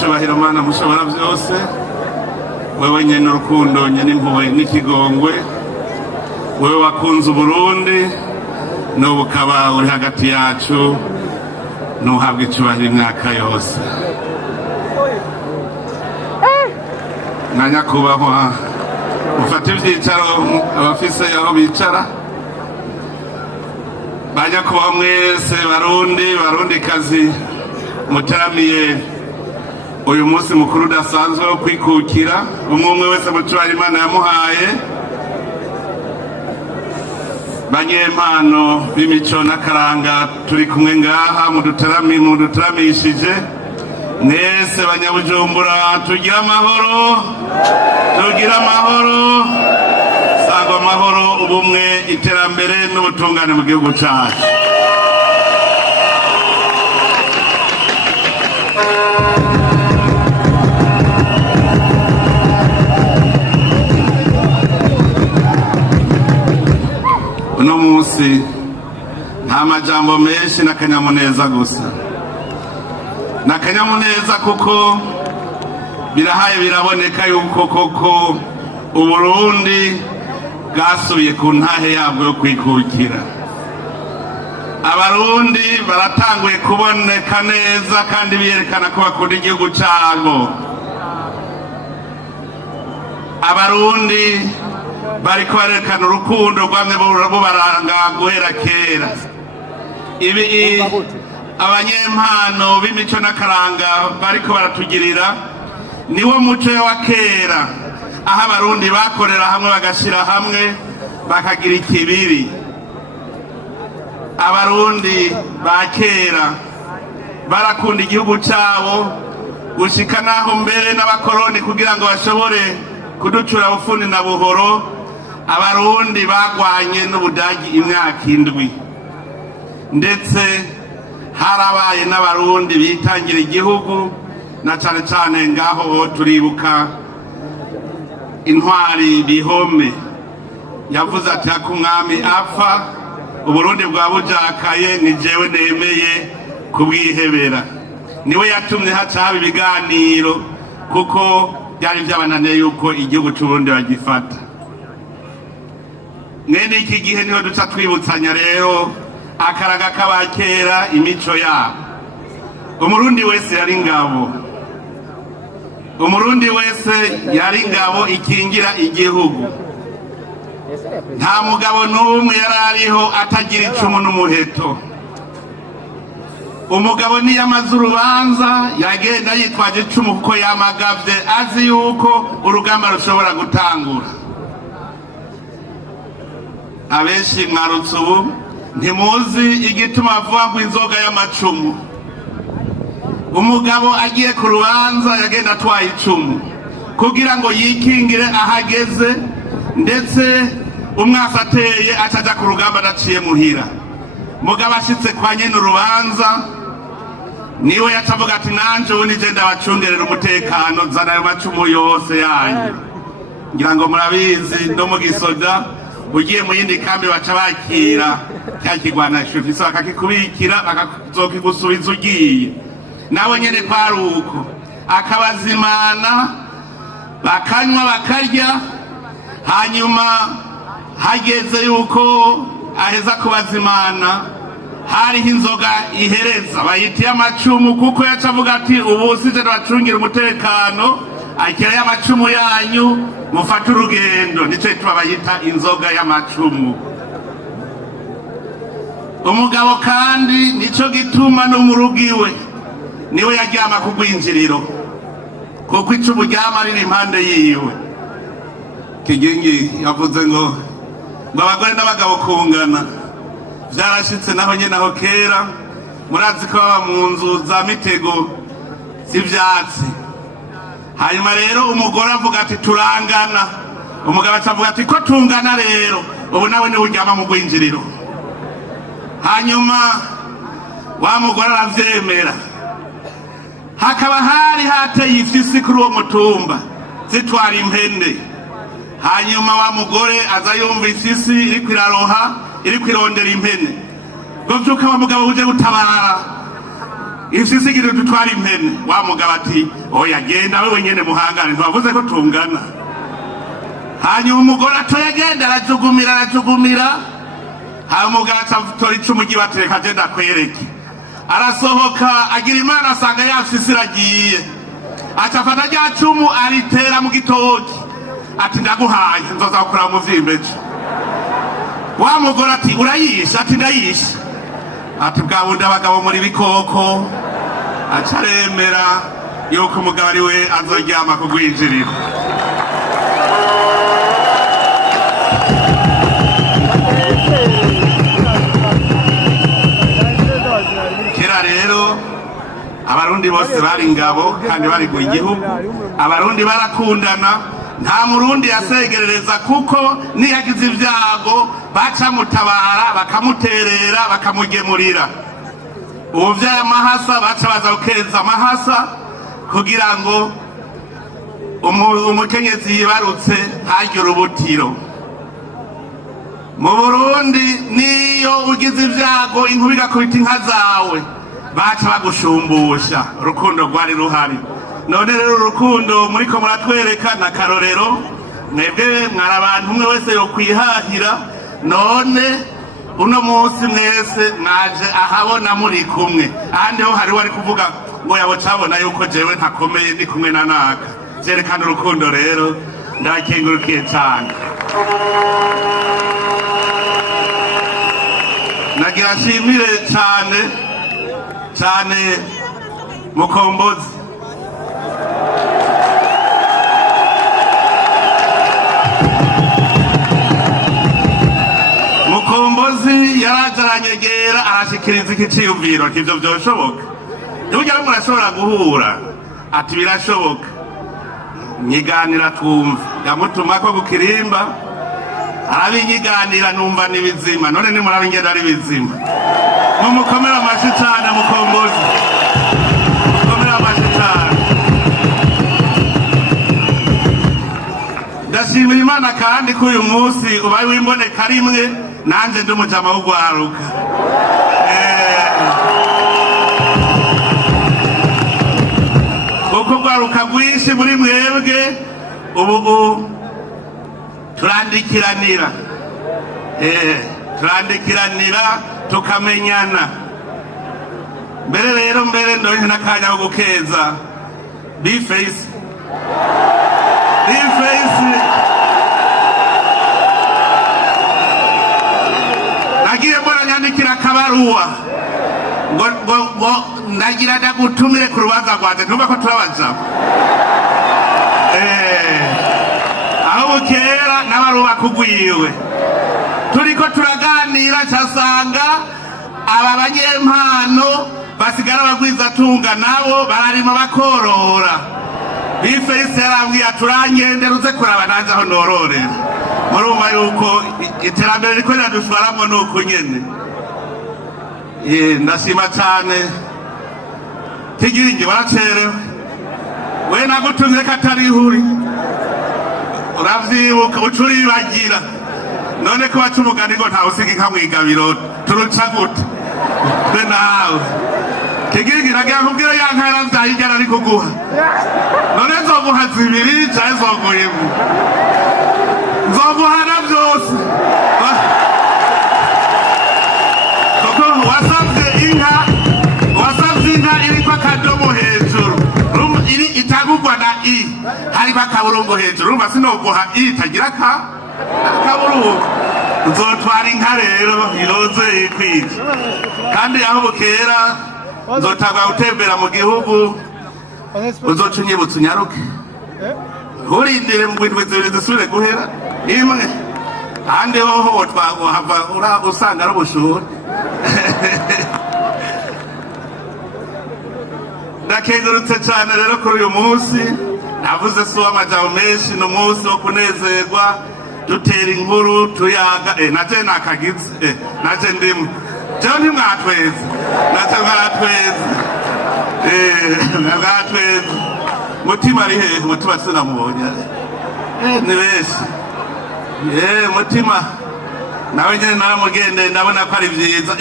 icubahiro Mana mushobora byose, wewe nyene urukundo nyene impuhwe n'ikigongwe, wewe wakunze Uburundi n'ubu ukaba uri hagati yacu, nuhabwa icubahiro imyaka yose. Nyakubahwa ufate ivyicaro abafise aho bicara, banyakubahwa mwese barundikazi mutaramiye uyu munsi mukuru udasanzwe wo kwikukira, umwe wese mucubahiro Imana yamuhaye, banyempano b'imico n'akaranga turi kumwe ngaha muduteramishije mwese banyabujumbura, tugira amahoro sangwa amahoro, ubumwe, iterambere n'ubutungane mu gihugu cyacu. Uno munsi nta majambo menshi n'akanyamuneza gusa, n'akanyamuneza kuko birahaye biraboneka yuko koko Uburundi bwasubiye ku ntahe yabwo yo kwikukira. Abarundi baratanguye kuboneka neza kandi biyerekana ko bakunda igihugu cyabo. Abarundi bariko barerekana urukundo rwamwe bubaranga guhera kera. Ibi abanyempano b'imico n'akaranga bariko baratugirira niwo muco wa kera, aho abarundi bakorera hamwe bagashira hamwe bakagira ikibiri. Abarundi ba kera barakunda igihugu cyabo gushika naho mbere n'abakoroni kugira ngo bashobore kuducura bufundi na buhoro, abarundi bagwanye n'Ubudagi imyaka 7, ndetse harabaye n'abarundi bitangira igihugu, na cane cane ngaho turibuka intwari Bihome yavuze ati ko umwami apfa Uburundi bwa bujakaye, ni jewe nemeye kubwihebera. Niwe yatumye hacaba ibiganiro kuko byari byabananiye yuko igihugu c'Uburundi bagifata. Mwene iki gihe niho duca twibutsanya rero akaraga k'abakera, imico yabo. Umurundi wese yari ingabo, umurundi wese yari ingabo ikingira igihugu. Nta mugabo n'umwe yari ariho atagira icumu n'umuheto. Umugabo niyamaze urubanza yagenda yitwaje icumu kuko yamagavye azi yuko urugamba rushobora gutangura. Abenshi mwarutse ubu ntimuzi igituma bavuga ngo inzoga y'amacumu. Umugabo agiye ku rubanza yagenda atwaye icumu kugira ngo yikingire ahageze, ndetse umwasi ateye acaja ku rugamba adaciye muhira. Mugabo ashitse kwa nyene urubanza niwe yacavuga ati nanje ubu nije ndabacungerera umutekano, zana ayo macumu yose yanyu. Ngira ngo murabizi no mu gisoda ugiye mu yindi kambi baca bakira cya kigwanisho ufise bakakikubikira bakazokigusubiza ugiye. Nawe nyene kwari uko, akabazimana bakanywa bakarya, hanyuma hageze yuko aheza kubazimana hariho inzoga ihereza bayitiye amacumu, kuko yacavuga ati ubu sije ndabacungira umutekano, akira y'amacumu yanyu mufata urugendo. Nico gituma bayita inzoga y'amacumu. Umugabo kandi nico gituma no mu rugiwe niwe yaryama ku rwinjiriro, kuko icumu ryama riri impande yiwe. Kigingi yavuze ngo abagore n'abagabo kungana. Vyarashitse naho nyene aho kera, murazi ko baba mu nzu za mitego z'ivyatsi. Hanyuma rero umugore avuga ati turangana, umugabo acavuga ati ko tungana rero ubu nawe niwe uryama mu rwinjiriro. Hanyuma wa mugore aravyemera. Hakaba hari hateye ifisi kuri uwo mutumba zitwara impene. Hanyuma wa mugore aza yumva ifisi iriko iraroha, iriko irondera impene. Govyuka wa mugabo uje gutabara, ifisi igira dutwara impene. Wa mugabo ati oya genda wewe nyene muhangane ntiwavuze ko tungana. Hanyuma umugore atoyagenda arajugumira umugabo acatora icumu ry'ibatereka agenda akwereke. Arasohoka agira Imana asanga yafise iragiye. Acafata rya cumu aritera mu gitoki ati ndaguhaye nzoza gukora mu vyimbeje. Wa mugore ati urayisha? Ati ndayisha. Ati bwa bundi abagabo muri bikoko. Aca aremera yuko umugabo ari we azoryama kugwinjirira. Kera rero abarundi bose bari ingabo kandi bari ku igihugu. Abarundi barakundana, nta murundi yasegerereza kuko niyagize ibyago bacamutabara bakamuterera bakamugemurira. Ubuvyaye amahasa baca baza gukeza amahasa kugira ngo umukenyezi yibarutse ntagire urubutiro. Mu Burundi niyo ugize ibyago inkuba igakubita inka zawe baca bagushumbusha. Urukundo rwari ruhari. None rero urukundo muriko muratwereka na karorero. Mwebwe mwari abantu umwe wese yokwihahira. None uno munsi mwese mwaje ahabona muri kumwe. Ahandi ho hari wari kuvuga ngo yabo cabona yuko jewe ntakomeye ndi kumwe na naka. Vyerekana urukundo rero ndakengurukiye cyane. Nagira nshimire cyane Mukombozi. Mukombozi yaraje aranyegera arashikiriza ikiciyumviro ati ivyo vyoshoboka. Burya murashobora guhura ati birashoboka. Nyiganira twumva. Yamutumako ku Kirimba arabinyiganira numva nibizima. None ni murabingenda ari bizima. Mumukomera amashi cyane Mukombozi. Mukomera amashi cyane. Ndashimira Imana kandi ko uyu munsi ubaye wimboneka rimwe nanje ndi umujama w'ugwaruka. Uko gwaruka rwinshi muri mwebwe ubu turandikiranira. Turandikiranira tukamenyana. Mbere rero ndonke n'akanya ko gukeza Bface. Nagiye mbona nyandikira akabaruwa ngo ndagira ndagutumire ku rubanza rwanjye ntumva ko turabaja. Aho bukera n'abaruba kugwiwe turiko turaganira cyasanga aba banyempano basigara bagwiza tunga nabo bararima bakorora. Bface yarambwiye aturangendera uze kuraba nanje aho nororera. Murumva yuko iterambere riko riradushwaramo nuko nyene. Ndashima cyane Tigiringi waracerewe. We nagutumye katari ihuri uravyibuka ucuribagira. None ko baca umugani ngo ntawusiga inka mwigabiro turuca gute twe nawe. Tigiringi nagira nkubwire ya nka yaravyaye igera ari kuguha. None nzoguha zibiri canke nzoguha imwe? Nzoguha na vyose. Koko wasavye inka iriko akadomo hejuru iri itagugwa na i hariko akaburungu hejuru. Urumva sinoguha i itagira akaburungu. Nzotwara inka rero iroze ikwije. Kandi aho bukera nzotagwa gutembera mu gihugu. Uzoca unyibutsa unyaruke. Urindire mu bintu zibiri zisubire guhera imwe. Ahandi hoho twagohava usanga ari ubushuhe. Ndakengurutse cyane rero kuri uyu munsi. Navuze si uw'amajambo menshi, ni umunsi wo kunezerwa dutera inkuru tuyaga. Naje nakagize naje ndimwe jewe ntimwatweze naje mwaratweze. Ngatweze Mutima ari hehe? Mutima sinamubonye. Ni benshi. Mutima nawe nyene naramugende ndabona ko ari vyiza.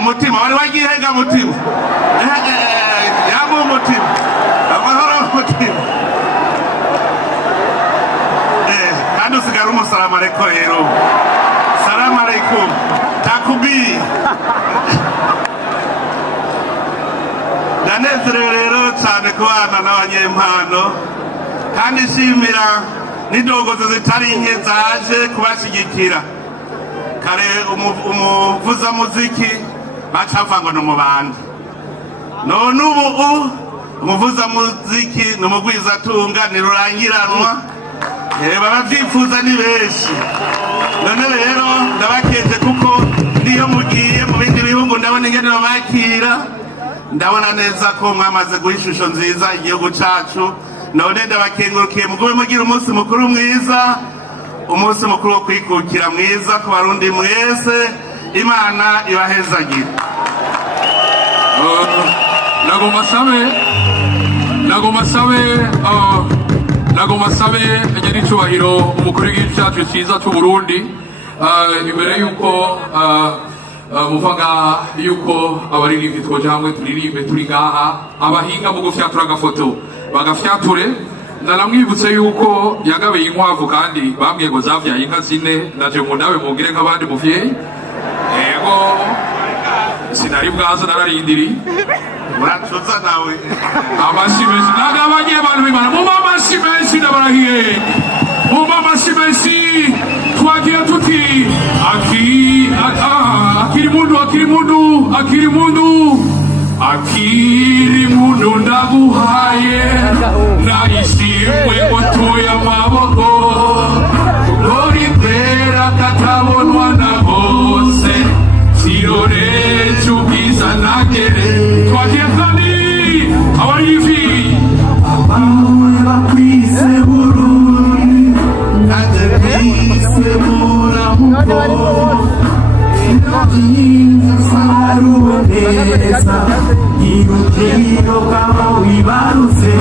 Mutima wari wagihega Mutima? salamu alaikum rero. Salamu alaikum. Takubiri. Ndanezerewe rero cyane kubana n'abanyempano kandi shimira n'indongozi zitari nke zaje kubashyigikira. Kare umuvuza muziki bacavangwa no mu bandi, none ubu umuvuza muziki n'umugwizatunga ntirurangiranwa, babavyifuza ni benshi. None rero ndabakeje kuko niyo mugiye mu bindi bihugu ndabona ingene babakira, ndabona neza ko mwamaze guha ishusho nziza igihugu cacu. None ndabakengurukiye mugume mugira umunsi mukuru mwiza, umunsi mukuru wo kwikukira mwiza ku barundi mwese. Imana ibahezagire. nagoma sabe nyir'icyubahiro umukuru w'igihugu cyacu cyiza cy'u Burundi, imbere yuko muvaga yuko abaririmbyi twoje hamwe turirimbe turi ngaha, abahinga mu gufyatura agafoto bagafyature. Naramwibutse yuko yagabiye inkwavu kandi bambwiye ngo zavyaye inka 4, naje ngo nawe mugire nk'abandi muvyeyi. Yego sinari bwaza nararindiri muracuza nawe amashimesi nagabanye abantu b'Imana mu amashimesi ndabarahiye mu amashimesi twagira tuti akiri mundu ndaguhaye nayishimwe gutuye amaboko goribera katabonwa na bose kirore cy'ubwiza nagere twagiye kandi abarivi abawe bakwise Burundi natekwise muramuko inabinza saruwe neza irukiro kama wibarutse